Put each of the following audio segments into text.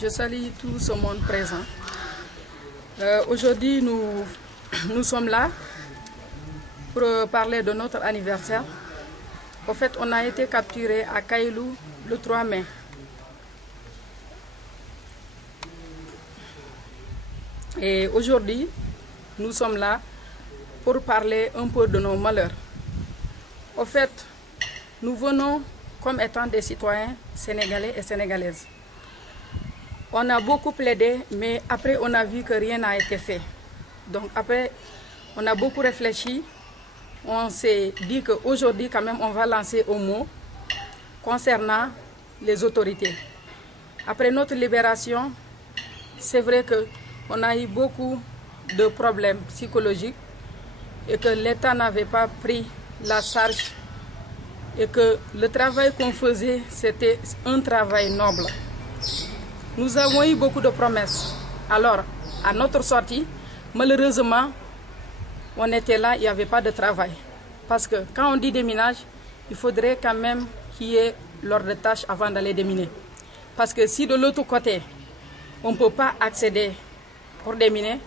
Je salue tout ce monde présent. Aujourd'hui, nous sommes là pour parler de notre anniversaire. En fait, on a été capturé à Kailou le 3 mai. Et aujourd'hui, nous sommes là pour parler un peu de nos malheurs. En fait, nous venons comme étant des citoyens sénégalais et sénégalaises. On a beaucoup plaidé, mais après on a vu que rien n'a été fait. Donc après, on a beaucoup réfléchi. On s'est dit qu'aujourd'hui, quand même, on va lancer un mot concernant les autorités. Après notre libération, c'est vrai qu'on a eu beaucoup de problèmes psychologiques et que l'État n'avait pas pris la charge et que le travail qu'on faisait, c'était un travail noble. Nous avons eu beaucoup de promesses. Alors, à notre sortie, malheureusement, on était là, il n'y avait pas de travail. Parce que quand on dit déminage, il faudrait quand même qu'il y ait l'ordre de tâche avant d'aller déminer. Parce que si de l'autre côté, on ne peut pas accéder pour déminer,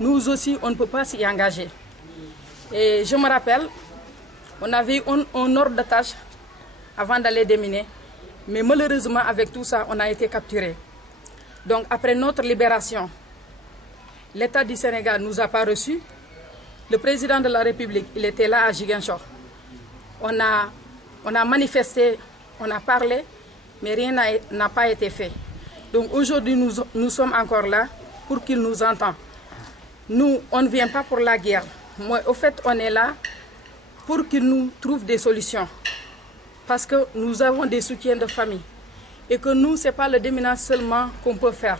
nous aussi, on ne peut pas s'y engager. Et je me rappelle, on avait un ordre de tâche avant d'aller déminer, mais malheureusement, avec tout ça, on a été capturés. Donc, après notre libération, l'État du Sénégal ne nous a pas reçus. Le président de la République, il était là à Ziguinchor. On a manifesté, on a parlé, mais rien n'a pas été fait. Donc aujourd'hui, nous sommes encore là pour qu'il nous entende. Nous, on ne vient pas pour la guerre. Moi, au fait, on est là pour qu'il nous trouve des solutions. Parce que nous avons des soutiens de famille. Et que nous, ce n'est pas le déminage seulement qu'on peut faire.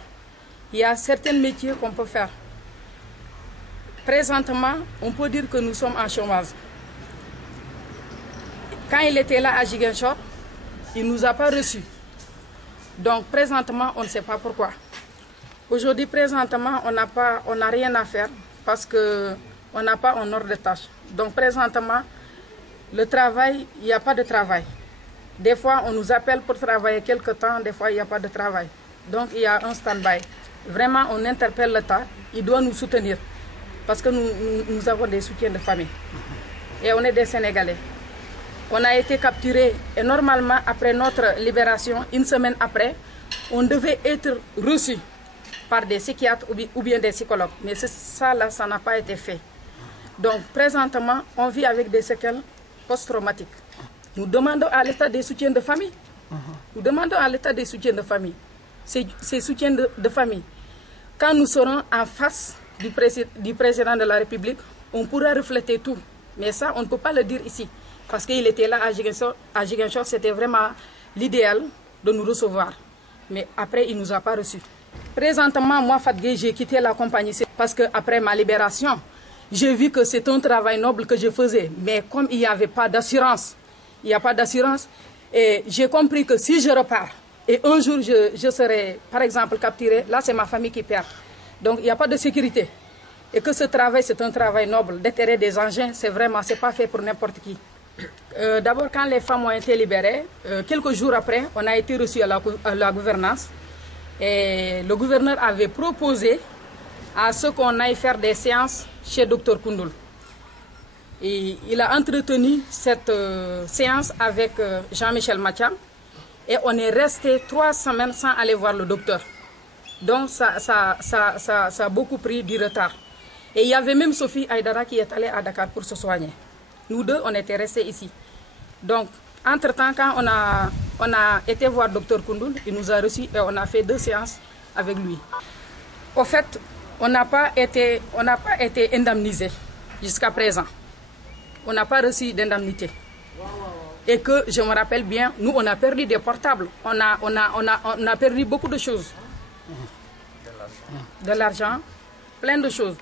Il y a certains métiers qu'on peut faire. Présentement, on peut dire que nous sommes en chômage. Quand il était là à Ziguinchor, il ne nous a pas reçus. Donc présentement, on ne sait pas pourquoi. Aujourd'hui, présentement, on n'a rien à faire parce qu'on n'a pas un ordre de tâche. Donc présentement, le travail, il n'y a pas de travail. Des fois, on nous appelle pour travailler quelque temps, des fois, il n'y a pas de travail. Donc il y a un stand-by. Vraiment, on interpelle l'État, il doit nous soutenir. Parce que nous avons des soutiens de famille. Et on est des Sénégalais. On a été capturés et normalement, après notre libération, une semaine après, on devait être reçus par des psychiatres ou bien des psychologues. Mais ça, là, ça n'a pas été fait. Donc, présentement, on vit avec des séquelles post-traumatiques. Nous demandons à l'État des soutiens de famille. Nous demandons à l'État des soutiens de famille. Ces soutiens de famille. Quand nous serons en face du président de la République, on pourra refléter tout. Mais ça, on ne peut pas le dire ici. Parce qu'il était là à Ziguinchor, c'était vraiment l'idéal de nous recevoir. Mais après, il ne nous a pas reçus. Présentement, moi, Fatgué, j'ai quitté la compagnie. Parce qu'après ma libération, j'ai vu que c'est un travail noble que je faisais. Mais comme il n'y avait pas d'assurance, il n'y a pas d'assurance, et j'ai compris que si je repars, et un jour je serai, par exemple, capturé, là, c'est ma famille qui perd. Donc, il n'y a pas de sécurité. Et que ce travail, c'est un travail noble. Déterrer des engins, c'est pas fait pour n'importe qui. D'abord, quand les femmes ont été libérées, quelques jours après, on a été reçus à la gouvernance. Et le gouverneur avait proposé à ce qu'on aille faire des séances chez Dr Koundoul. Et il a entretenu cette séance avec Jean-Michel Mathiam. Et on est resté 3 semaines sans aller voir le docteur. Donc ça a beaucoup pris du retard. Et il y avait même Sophie Aïdara qui est allée à Dakar pour se soigner. Nous deux, on était restés ici. Donc, entre-temps, quand on a été voir Dr Koundoul, il nous a reçus et on a fait 2 séances avec lui. Au fait, on n'a pas été indemnisé jusqu'à présent. On n'a pas reçu d'indemnité. Et que, je me rappelle bien, nous, on a perdu des portables. On a perdu beaucoup de choses. De l'argent, plein de choses.